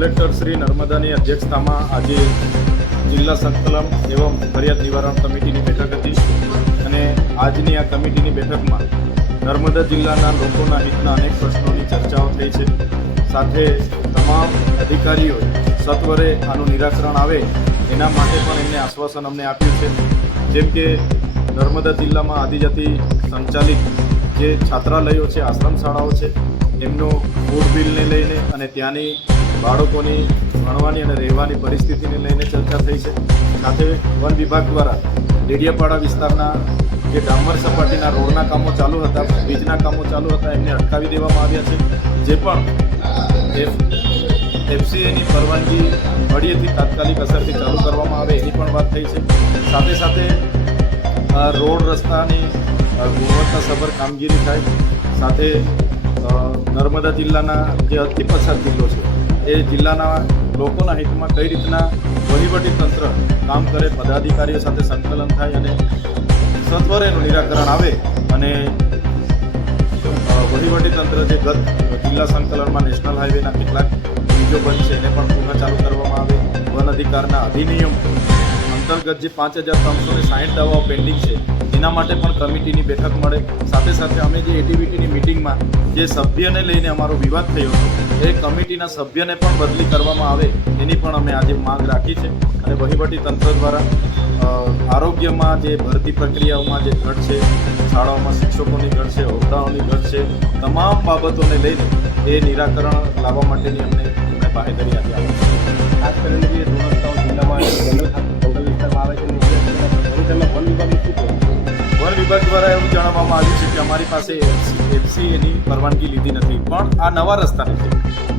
Collector Shri નર્મદાની અધ્યક્ષતામાં આજે જિલ્લા સંકલન એવં ફરિયાદ નિવારણ કમિટીની બેઠક હતી અને આજની આ કમિટીની બેઠકમાં નર્મદા જિલ્લાના લોકોના હિતના અનેક પ્રશ્નોની ચર્ચાઓ થઈ છે. સાથે તમામ અધિકારીઓ સત્વરે આનું નિરાકરણ આવે એના માટે પણ એમને આશ્વાસન અમને આપ્યું છે. જેમ કે નર્મદા જિલ્લામાં આદિજાતિ સંચાલિત જે છાત્રાલયો છે, આશ્રમ શાળાઓ છે, એમનું ફૂડ બિલને લઈને અને ત્યાંની બાળકોની ભણવાની અને રહેવાની પરિસ્થિતિને લઈને ચર્ચા થઈ છે. સાથે વન વિભાગ દ્વારા ડેડિયાપાડા વિસ્તારના જે ડામર સપાટીના રોડના કામો ચાલુ હતા, બ્રિજના કામો ચાલુ હતા, એમને અટકાવી દેવામાં આવ્યા છે. જે પણ એફસીએની પરવાનગી મળીએથી તાત્કાલિક અસરથી ચાલુ કરવામાં આવે એની પણ વાત થઈ છે. સાથે સાથે રોડ રસ્તાની ગુણવત્તાસભર કામગીરી થાય. સાથે નર્મદા જિલ્લાના જે અતિ પછાત જિલ્લો છે એ જિલ્લાના લોકોના હિતમાં કઈ રીતના વહીવટી તંત્ર કામ કરે, પદાધિકારીઓ સાથે સંકલન થાય અને સત્વરે એનું નિરાકરણ આવે અને વહીવટી તંત્ર જે ગત જિલ્લા સંકલનમાં નેશનલ હાઈવેના કેટલાક બ્રિજો બંધ છે એને પણ પુનઃ ચાલુ કરવામાં આવે. વન અધિકારના અધિનિયમ અંતર્ગત જે 5360 દાવાઓ પેન્ડિંગ છે એના માટે પણ કમિટીની બેઠક મળે. સાથે સાથે અમે જે એટીવીટીની મિટિંગમાં જે સભ્યને લઈને અમારો વિવાદ થયો હતો એ કમિટીના સભ્યને પણ બદલી કરવામાં આવે એની પણ અમે આજે માંગ રાખી છે. અને વહીવટી તંત્ર દ્વારા આરોગ્યમાં જે ભરતી પ્રક્રિયાઓમાં જે ઘટ છે, શાળાઓમાં શિક્ષકોની ઘટ છે, હોદ્દાઓની ઘટ છે, તમામ બાબતોને લઈને એ નિરાકરણ લાવવા માટેની અમને બાહેધરી આપી છે. ખાસ કરીને જે રોડ રસ્તાઓ જિલ્લામાં જંગલ વિસ્તારમાં આવે છે વન વિભાગ દ્વારા એવું જણાવવામાં આવ્યું છે કે અમારી પાસે એફસીએની પરવાનગી લીધી નથી, પણ આ નવા રસ્તાની છે.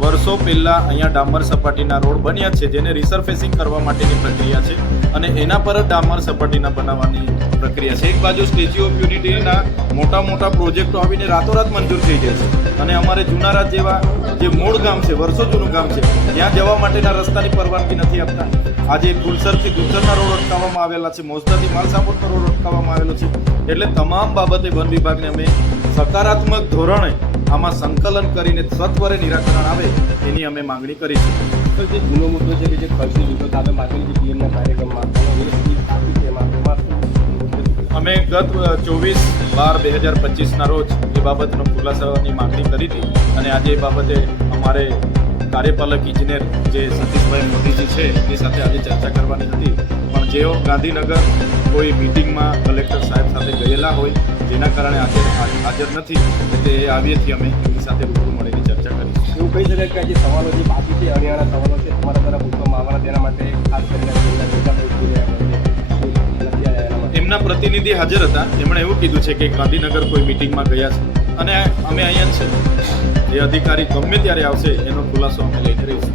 વર્ષો પહેલાં અહીંયા ડામર સપાટીના રોડ બન્યા છે જેને રિસર્ફેસિંગ કરવા માટેની પ્રક્રિયા છે અને એના પર જ ડામર સપાટીના બનાવવાની પ્રક્રિયા છે. એક બાજુ સ્ટેચ્યુ ઓફ યુનિટીના મોટા મોટા પ્રોજેક્ટો આવીને રાતોરાત મંજૂર થઈ જાય છે અને અમારે જુનારાજ જેવા જે મૂળ ગામ છે, વર્ષો જૂનું ગામ છે, ત્યાં જવા માટેના રસ્તાની પરવાનગી નથી આપતા. આજે ફુલસરથી દુધરના રોડ અટકાવવામાં આવેલા છે, મોસ્તાથી માલસાપોરનો રોડ અટકાવવામાં આવેલો છે. એટલે તમામ બાબતે વન વિભાગને અમે સકારાત્મક ધોરણે આમાં સંકલન કરીને સત્વરે નિરાકરણ આવે એની અમે માંગણી કરી છે. તો જે જૂનો મુદ્દો છે કે જે ખર્ચની વિગત આપણે માગેલી છે પીએમના કાર્યક્રમમાં અમે ગત 24/12/2025ના રોજ એ બાબતનો ખુલાસાની માંગણી કરી હતી અને આજે એ બાબતે અમારે કાર્યપાલક ઇજનેર જે સતીશભાઈ મોદીજી છે એની સાથે આજે ચર્ચા કરવાની હતી. પણ જેઓ ગાંધીનગર કોઈ મિટિંગમાં કલેક્ટર સાહેબ સાથે ગયેલા હોય જેના કારણે હાજર નથી, એટલે એ આવ્યેથી અમે એમની સાથે રૂબરૂ મળીને ચર્ચા કરી. એવું કહી શકાય કે આજે સવાલો જે બાકી છે, અણિયાળા સવાલો છે, તમારા દ્વારા પૂછવામાં આવવાના તેના માટે ખાસ કરીને એમના પ્રતિનિધિ હાજર હતા. એમણે એવું કીધું છે કે ગાંધીનગર કોઈ મિટિંગમાં ગયા છે અને અમે અહીંયા જ છે. એ અધિકારી ગમે ત્યારે આવશે એનો ખુલાસો અમે લઈને રહીશું.